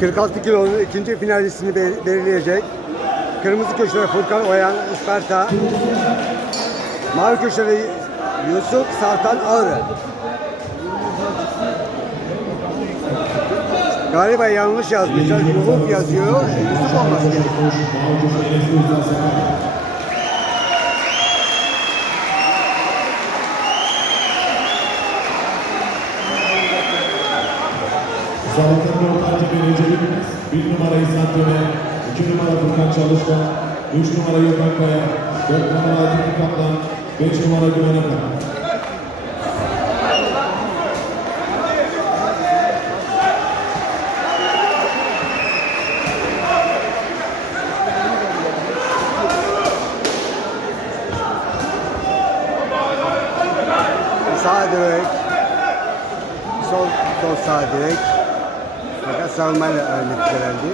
46 kilonun ikinci finalistini be- belirleyecek. Kırmızı köşede Furkan Oyan, Isparta. Mavi köşede Yusuf Sartan Ağrı. Galiba yanlış yazmışlar. Yusuf yazıyor. Yusuf olması gerekiyor. Sağlıklı ortanca birincilik, bir numara İhsan Töne, iki numara Furkan Çalışkan, üç numara Gökhan Kaya, dört numara Aydın Kaplan, beş numara Güven Akan. Sağ direk. Sol, sol sağ direk. Savunmayla neticelendi.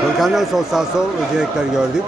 Furkan'dan sol sağ sol direkler gördük.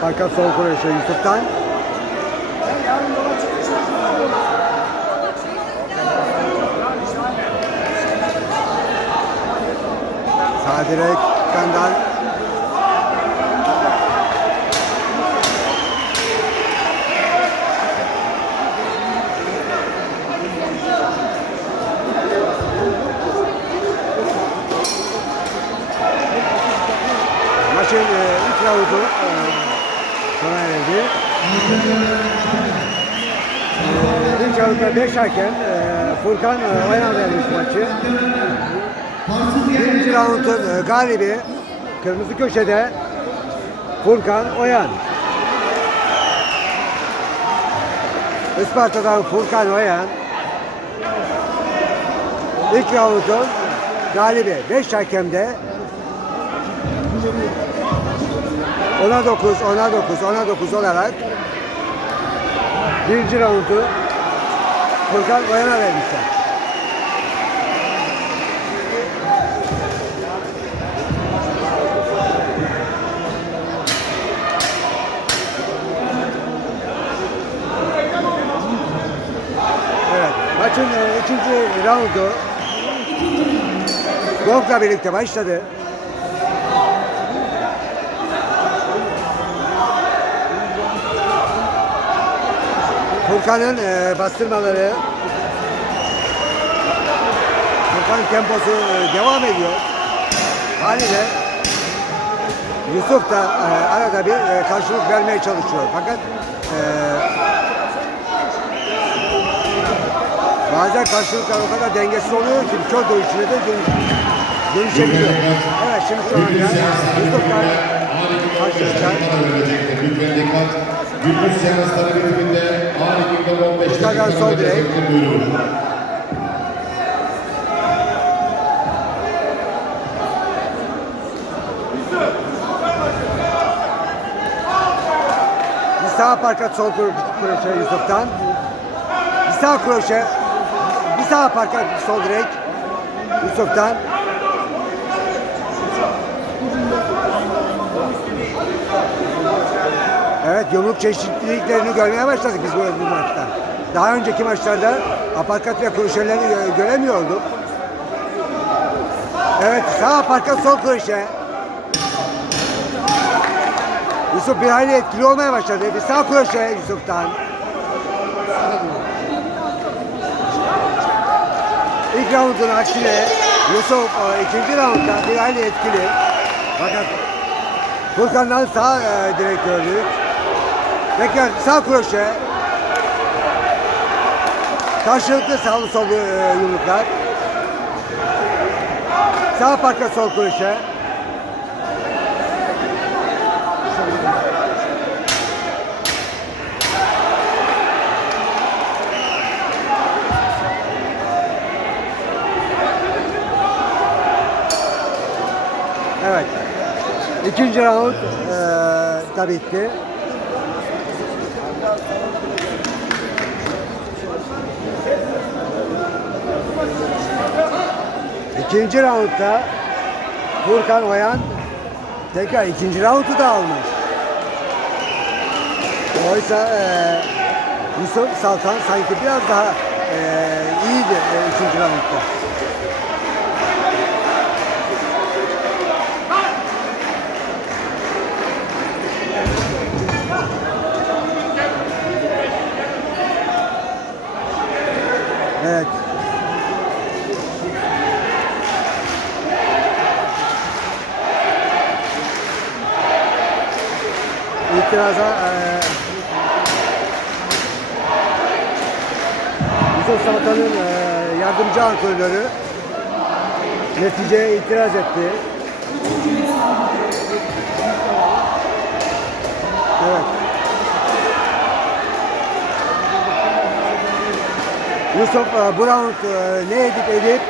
Parka sol kuruşu Yusuf'tan. Sağ direk Kandan. Maçın e, ilk raundu e, sona erdi. E, ilk raundda 5 hakem e, Furkan e, Oyan vermiş maçı. Birinci raundun e, galibi kırmızı köşede Furkan Oyan. Isparta'dan Furkan Oyan. İlk raundun galibi 5 hakemde Ona 9, ona 9, ona 9 olarak birinci raundu Furkan Oyan'a vermişler. Maçın e, ikinci raundu Gong'la birlikte başladı. Furkan'ın e, bastırmaları Furkan'ın temposu e, devam ediyor. Haliyle Yusuf da e, arada bir e, karşılık vermeye çalışıyor. Fakat e, bazen karşılıklar o kadar dengesiz oluyor ki çok dövüşüne de dönüş, dönüşebiliyor. Evet şimdi şu anda Yusuf da karşılıklar. Gündüz seansları bitiminde A2'de 15 Mustafa sol direk. buyurun. Bir sağ parka sol kro- kroşe Yusuf'tan. Bir sağ kroşe. Bir sağ parka sol direk Yusuf'tan. Evet yumruk çeşitliliklerini görmeye başladık biz bu, maçta. Daha önceki maçlarda aparkat ve kroşeleri gö- göremiyorduk. Evet sağ parka sol kroşe. Yusuf bir hayli etkili olmaya başladı. Bir sağ kroşe Yusuf'tan. İlk raundun aksine Yusuf e, ikinci raundda bir hayli etkili. Fakat Furkan'dan sağ e, direkt gördük. Bekar sağ kroşe. Karşılıklı sağlı sol e, yumruklar. Sağ parka sol kroşe. Evet. İkinci round e, da bitti. İkinci roundda Furkan Oyan tekrar ikinci roundu da almış. Oysa eee Yusuf Saltan sanki biraz daha eee iyiydi eee, ikinci roundda. İtiraza eee Yusuf Saltan'ın eee, yardımcı antrenörü neticeye itiraz etti. Evet. Yusuf e, e, ne edip edip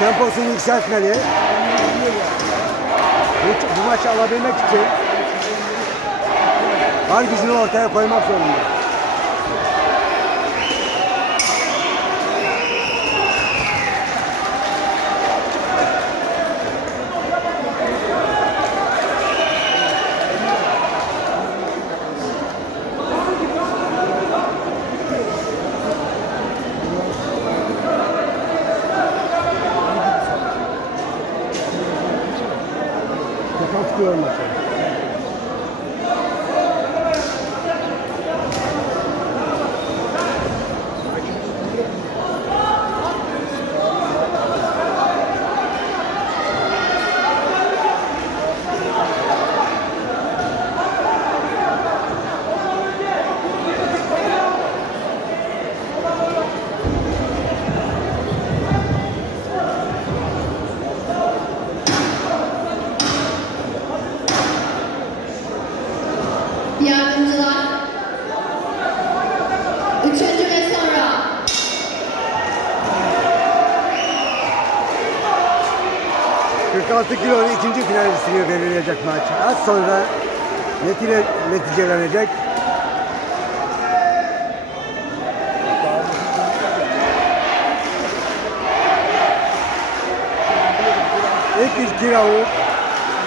temposunu yükseltmeli. Bu maçı alabilmek için gücünü ortaya koymak zorunda. Kafa tutuyor 46 kilonun ikinci finalistini belirleyecek maç. Az sonra netile, neticelenecek. İlk iki round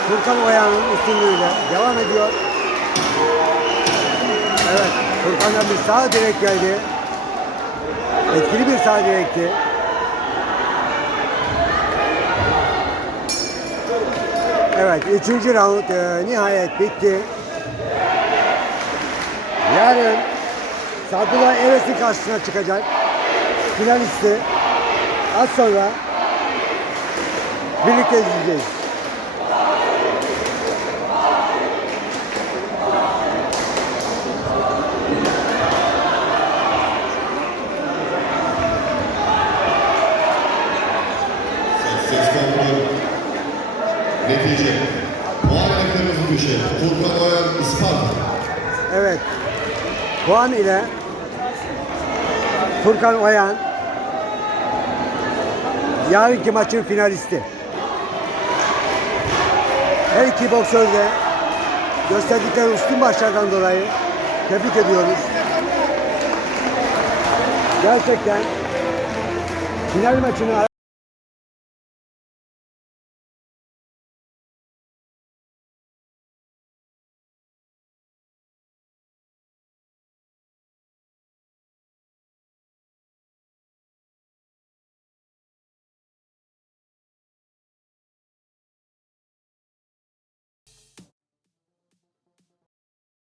Furkan Oya'nın üstünlüğüyle devam ediyor. Evet, Furkan'dan bir sağ direk geldi. Etkili bir sağ direkti. Evet, üçüncü round e, nihayet bitti. Yarın Sadullah Eves'in karşısına çıkacak. Finalisti. Az sonra birlikte izleyeceğiz. Ses kontrol. Netice. Puan ile kırmızı köşe. Furkan Oyan Isparta. Evet. Puan ile Furkan Oyan yarınki maçın finalisti. Her iki boksör de gösterdikleri üstün başlardan dolayı tebrik ediyoruz. Gerçekten final maçını